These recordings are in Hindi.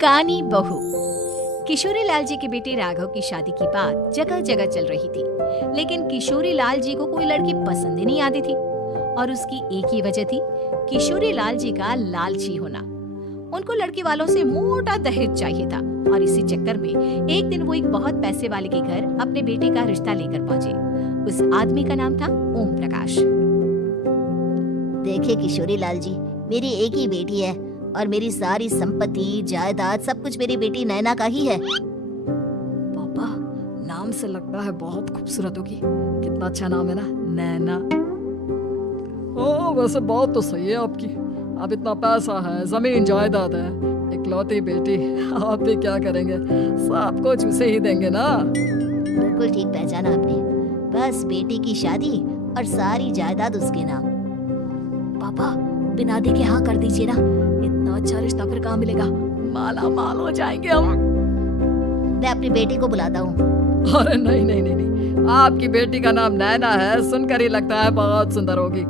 कानी बहू। किशोरी लाल जी के बेटे राघव की शादी की बात जगह जगह चल रही थी, लेकिन किशोरी लाल जी को कोई लड़की पसंद ही नहीं आती थी। और उसकी एक ही वजह थी, किशोरी लाल जी का लालची होना। उनको लड़की वालों से मोटा दहेज चाहिए था और इसी चक्कर में एक दिन वो एक बहुत पैसे वाले के घर अपने बेटे का रिश्ता लेकर पहुंचे। उस आदमी का नाम था ओम प्रकाश। देखिए किशोरी लाल जी, मेरी एक ही बेटी है और मेरी सारी संपत्ति जायदाद सब कुछ मेरी बेटी नैना का ही है। पापा, नाम से लगता है बहुत खूबसूरत होगी। कितना अच्छा नाम है ना, नैना। वैसे बात तो सही है आपकी। अब इतना पैसा है, जमीन जायदाद है, इकलौती बेटी, आप भी क्या करेंगे? सब कुछ उसे ही देंगे ना। बिल्कुल ठीक पहचाना आपने। बस बेटी की शादी और सारी जायदाद उसके नाम। पापा, बिना देखे हाँ कर दीजिए ना। इतना अच्छा रिश्ता फिर कहाँ मिलेगा? माला माल हो जाएंगे हम। मैं अपनी बेटी को बुलाता हूँ। अरे नहीं नहीं नहीं नहीं, आपकी बेटी का नाम नैना है, सुनकर ही लगता है बहुत सुंदर होगी।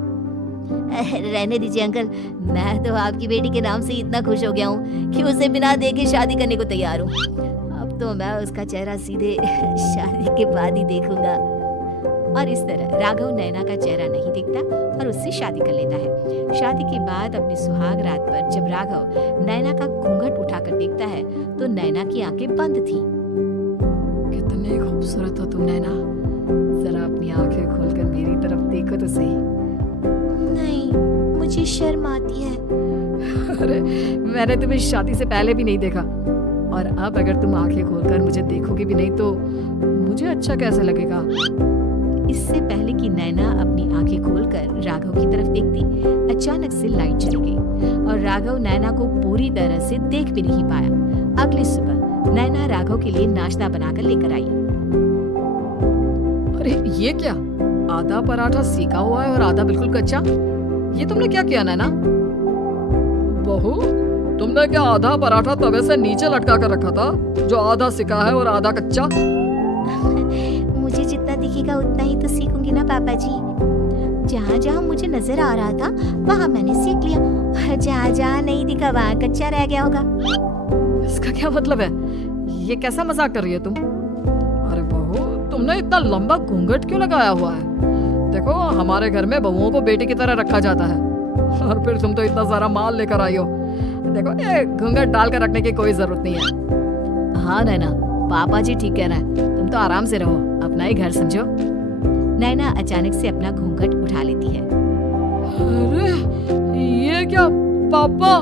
रहने दीजिए अंकल, मैं तो आपकी बेटी के नाम से इतना खुश हो गया हूँ कि उसे बिना देखे शादी करने को तैयार हूँ। अब तो मैं उसका चेहरा सीधे शादी के बाद ही देखूंगा। और इस तरह राघव नैना का चेहरा नहीं देखता और उससे शादी कर लेता है। शादी के बाद अपनी सुहाग रात पर जब राघव नैना का घूंघट उठाकर देखता है तो नैना की आंखें बंद थी। कितनी खूबसूरत हो तुम नैना, जरा अपनी आंखें खोलकर मेरी तरफ देखो तो सही। नहीं, मुझे शर्म आती है। अरे मैंने तुम्हें शादी से पहले भी नहीं देखा, और अब अगर तुम आंखें खोलकर मुझे देखोगे भी नहीं तो मुझे अच्छा कैसे लगेगा? इससे पहले कि नैना अपनी आंखें खोलकर राघव की तरफ देखती, अचानक से लाइट चली गई और राघव नैना को पूरी तरह से देख भी नहीं पाया। अगली सुबह नैना राघव के लिए नाश्ता बनाकर लेकर आई। अरे ये क्या, आधा पराठा सीखा हुआ है और आधा बिल्कुल कच्चा। ये तुमने क्या किया नैना? बहू, तुमने क्या आधा पराठा तवे से नीचे लटका कर रखा था, जो आधा सिका है और आधा कच्चा? मुझे जितना दिखेगा उतना ही तो सीखूंगी ना पापा जी। जहाँ जहाँ मुझे नजर आ रहा था वहाँ मैंने सीख लिया, जहाँ जहाँ नहीं दिखा वहाँ कच्चा रह गया होगा। इसका क्या मतलब है? ये कैसा मजाक कर रही है तुम? अरे बहू, तुमने इतना लंबा घूंघट क्यों लगाया हुआ है? देखो, हमारे घर में बहुओं को बेटी की तरह रखा जाता है, और फिर तुम तो इतना सारा माल लेकर आई हो। देखो, ये घूंघट डालकर रखने की कोई जरूरत नहीं है। हाँ नैना, पापा जी ठीक कह रहे हैं, तुम तो आराम से रहो, अपना ही घर समझो। नैना अचानक से अपना घूंघट उठा लेती है। अरे ये क्या पापा,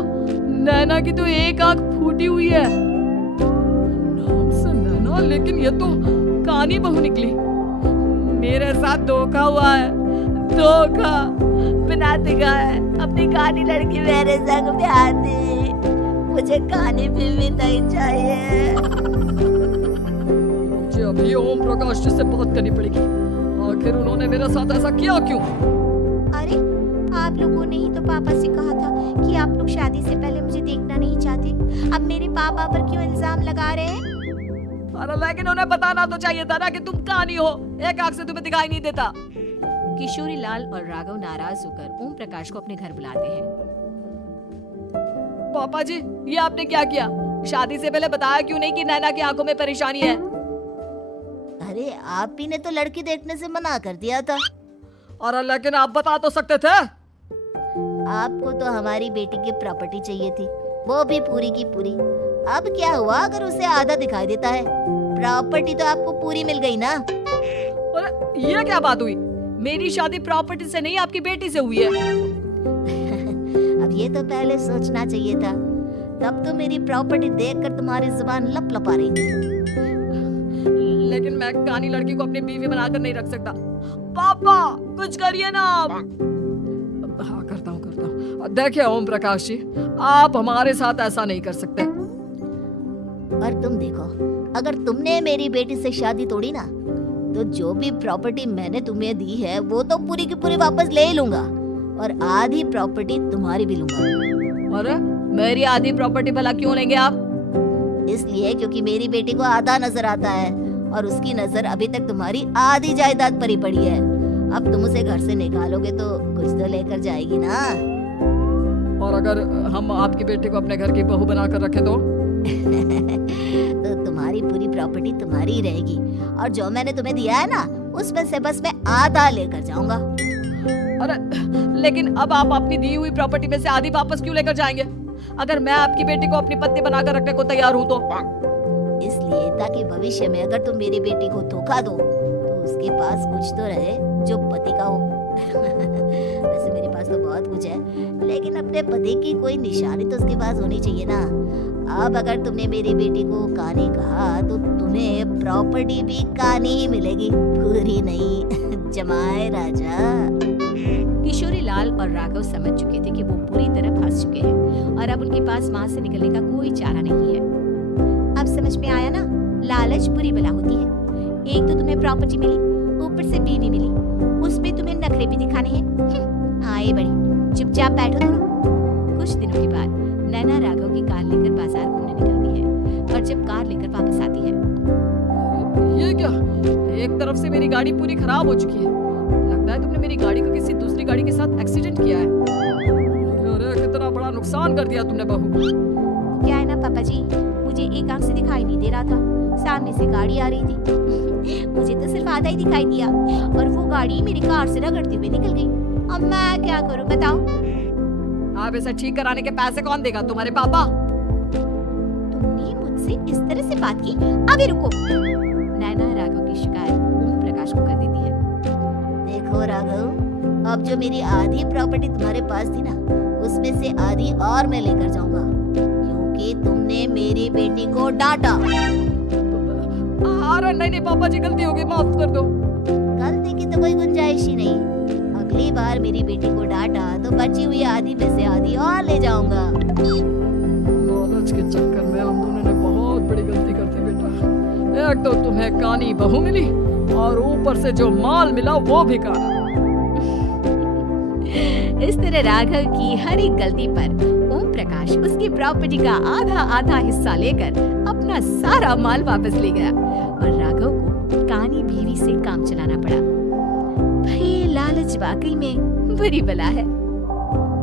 नैना की तो एक आंख फूटी हुई है। नाम से नैना, लेकिन ये तो कानी बहू निकली। मेरे साथ धोखा हुआ है, धोखा। बिना दिखाए अपनी कानी लड़की मेरे संग ब्याह दी। मुझे कानी बीवी नहीं चाहिए। मुझे अभी ओम प्रकाश जी से बात करनी पड़ेगी। आखिर उन्होंने मेरे साथ ऐसा किया क्यों? अरे आप लोगों ने ही तो पापा से कहा था कि आप लोग शादी से पहले मुझे देखना नहीं चाहते। अब मेरे पापा पर क्यों इल्जाम लगा रहे हैं? अरे लेकिन उन्हें बताना तो चाहिए था ना कि तुम कानी हो, एक आंख से तुम्हें दिखाई नहीं देता। किशोरी लाल और राघव नाराज होकर ओम प्रकाश को अपने घर बुलाते हैं। पापा जी, ये आपने क्या किया? शादी से पहले बताया क्यों नहीं कि नैना की आंखों में परेशानी है? अरे आप ही ने तो लड़की देखने से मना कर दिया था। और लेकिन आप बता तो सकते थे। आपको तो हमारी बेटी की प्रॉपर्टी चाहिए थी, वो भी पूरी की पूरी। अब क्या हुआ अगर उसे आधा दिखाई देता है? प्रॉपर्टी तो आपको पूरी मिल गई ना। अरे ये क्या बात हुई? मेरी शादी प्रॉपर्टी से नहीं, आपकी बेटी से हुई है। अब ये तो पहले सोचना चाहिए था, तब तो मेरी प्रॉपर्टी देखकर तुम्हारी जुबान लप लपा रही थी। लेकिन मैं कानी लड़की को अपनी बीवी बनाकर नहीं रख सकता। पापा, कुछ करिए ना आप। हाँ, करता हूँ। देखिए ओम प्रकाश जी, आप हमारे साथ ऐसा नहीं कर सकते। और तुम देखो, अगर तुमने मेरी बेटी से शादी तोड़ी ना, तो जो भी प्रॉपर्टी मैंने तुम्हें दी है वो तो पूरी की पूरी वापस ले लूंगा, और आधी प्रॉपर्टी तुम्हारी भी लूंगा। अरे मेरी आधी प्रॉपर्टी भला क्यों लेंगे आप? इसलिए क्योंकि मेरी बेटी को आधा नजर आता है और उसकी नजर अभी तक तुम्हारी आधी जायदाद पर ही पड़ी है। अब तुम उसे घर से निकालोगे तो कुछ तो लेकर जाएगी ना। और अगर हम आपकी बेटी को अपने घर की बहू बनाकर रखें तो? तो तुम्हारी पूरी प्रॉपर्टी तुम्हारी ही रहेगी और जो मैंने तुम्हें दिया है ना उसमें से बस मैं आधा लेकर जाऊंगा। अरे लेकिन अब आप अपनी दी हुई प्रॉपर्टी में से आधी वापस क्यों लेकर जाएंगे? अगर मैं आपकी बेटी को अपनी पत्नी बनाकर रखने को तैयार हूँ तो। इसलिए ताकि भविष्य में अगर तुम मेरी बेटी को धोखा दो तो उसके पास कुछ तो रहे जो पति का हो। वैसे मेरे पास तो बहुत कुछ है लेकिन अपने पति की कोई निशानी तो उसके पास होनी चाहिए ना। अब अगर तुमने मेरी बेटी को कहानी कहा तो तुम्हें प्रॉपर्टी भी कहानी ही मिलेगी, पूरी नहीं। जमाए राजा। किशोरी लाल और राघव समझ चुके थे कि वो पूरी तरह फंस चुके हैं और अब उनके पास वहां से निकलने का कोई चारा नहीं है। अब समझ में आया ना, लालच बुरी बला होती है। एक तो तुम्हें प्रॉपर्टी मिली, ऊपर से बीवी मिली, उसमें तुम्हें नखरे भी दिखाने हैं। आए बड़ी, चुपचाप बैठो दोनों। कुछ दिनों के बाद नैना राघव की कार लेकर बाजार घूमने निकलती है और जब कार लेकर वापस आती है, ये क्या? एक तरफ से मेरी गाड़ी पूरी खराब हो चुकी है। लगता है तुमने मेरी गाड़ी को किसी दूसरी गाड़ी के साथ एक्सीडेंट किया है। अरे कितना बड़ा नुकसान कर दिया तुमने बहू। क्या है ना पापा जी, मुझे एक आंख से दिखाई नहीं दे रहा था, सामने से गाड़ी आ रही थी। मुझे तो सिर्फ आधा ही दिखाई दिया और वो गाड़ी मेरी कार से रगड़ते हुए निकल गई। अब मैं क्या करूं बताओ? आप इसे ठीक कराने के पैसे कौन देगा? तुम्हारे पापा। तुमने मुझसे इस तरह से बात की? अभी रुको। नैना राघव की शिकायत ओम प्रकाश को कर देती है। देखो राघव, अब जो मेरी आधी प्रॉपर्टी तुम्हारे पास थी ना उसमें से आधी और मैं लेकर जाऊंगा क्योंकि तुमने मेरी बेटी को डांटा। अरे नहीं पापा जी, गलती हो गई, माफ कर दो। गलती की तो कोई गुंजाइश ही नहीं। अगली बार मेरी बेटी को डांटा तो बची हुई आधी में से आधी और ले जाऊंगा। लालच के चक्कर में हम दोनों ने बहुत बड़ी गलती कर दी बेटा। एक तो तुम्हें कानी बहू मिली और ऊपर से जो माल मिला वो भी काना। इस तरह राघव की हर एक गलती पर ओम प्रकाश उसकी प्रॉपर्टी का आधा आधा हिस्सा लेकर अपना सारा माल वापस ले गया और राघव को कानी बीवी से काम चलाना पड़ा। भाई लालच वाकई में बुरी बला है।